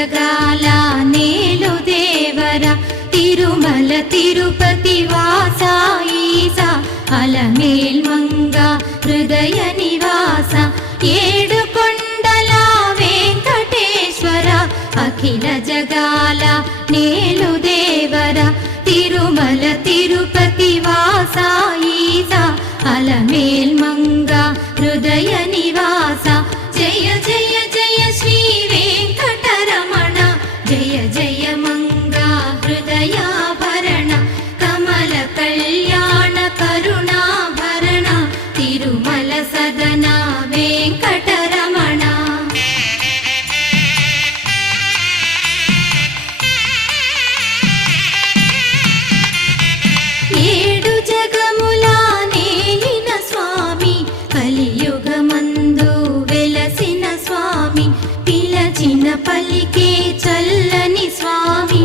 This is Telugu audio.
జగాల నేలు దేవర తిరుమల తిరుపతి వాస ఈసా అలమేల్ మంగ హృదయ నివాస ఏడు కొండల వెంకటేశ్వర అఖిల జగాల నేలు దేవర తిరుమల తిరుపతి వాస ఈసా అలమేల్ మంగ హృదయ నివాస జయ జయ జయ శ్రీ వెంకటరమణ జయ జయ మంగ హృదయాభరణ కమల కళ్యాణ కరుణాభరణ తిరుమల సదన వెంకటరమణ. ఏడు జగముల నేలిన స్వామి కలియుగమందు వెలసిన స్వామి పిలచిన పలికే చల్లని స్వామి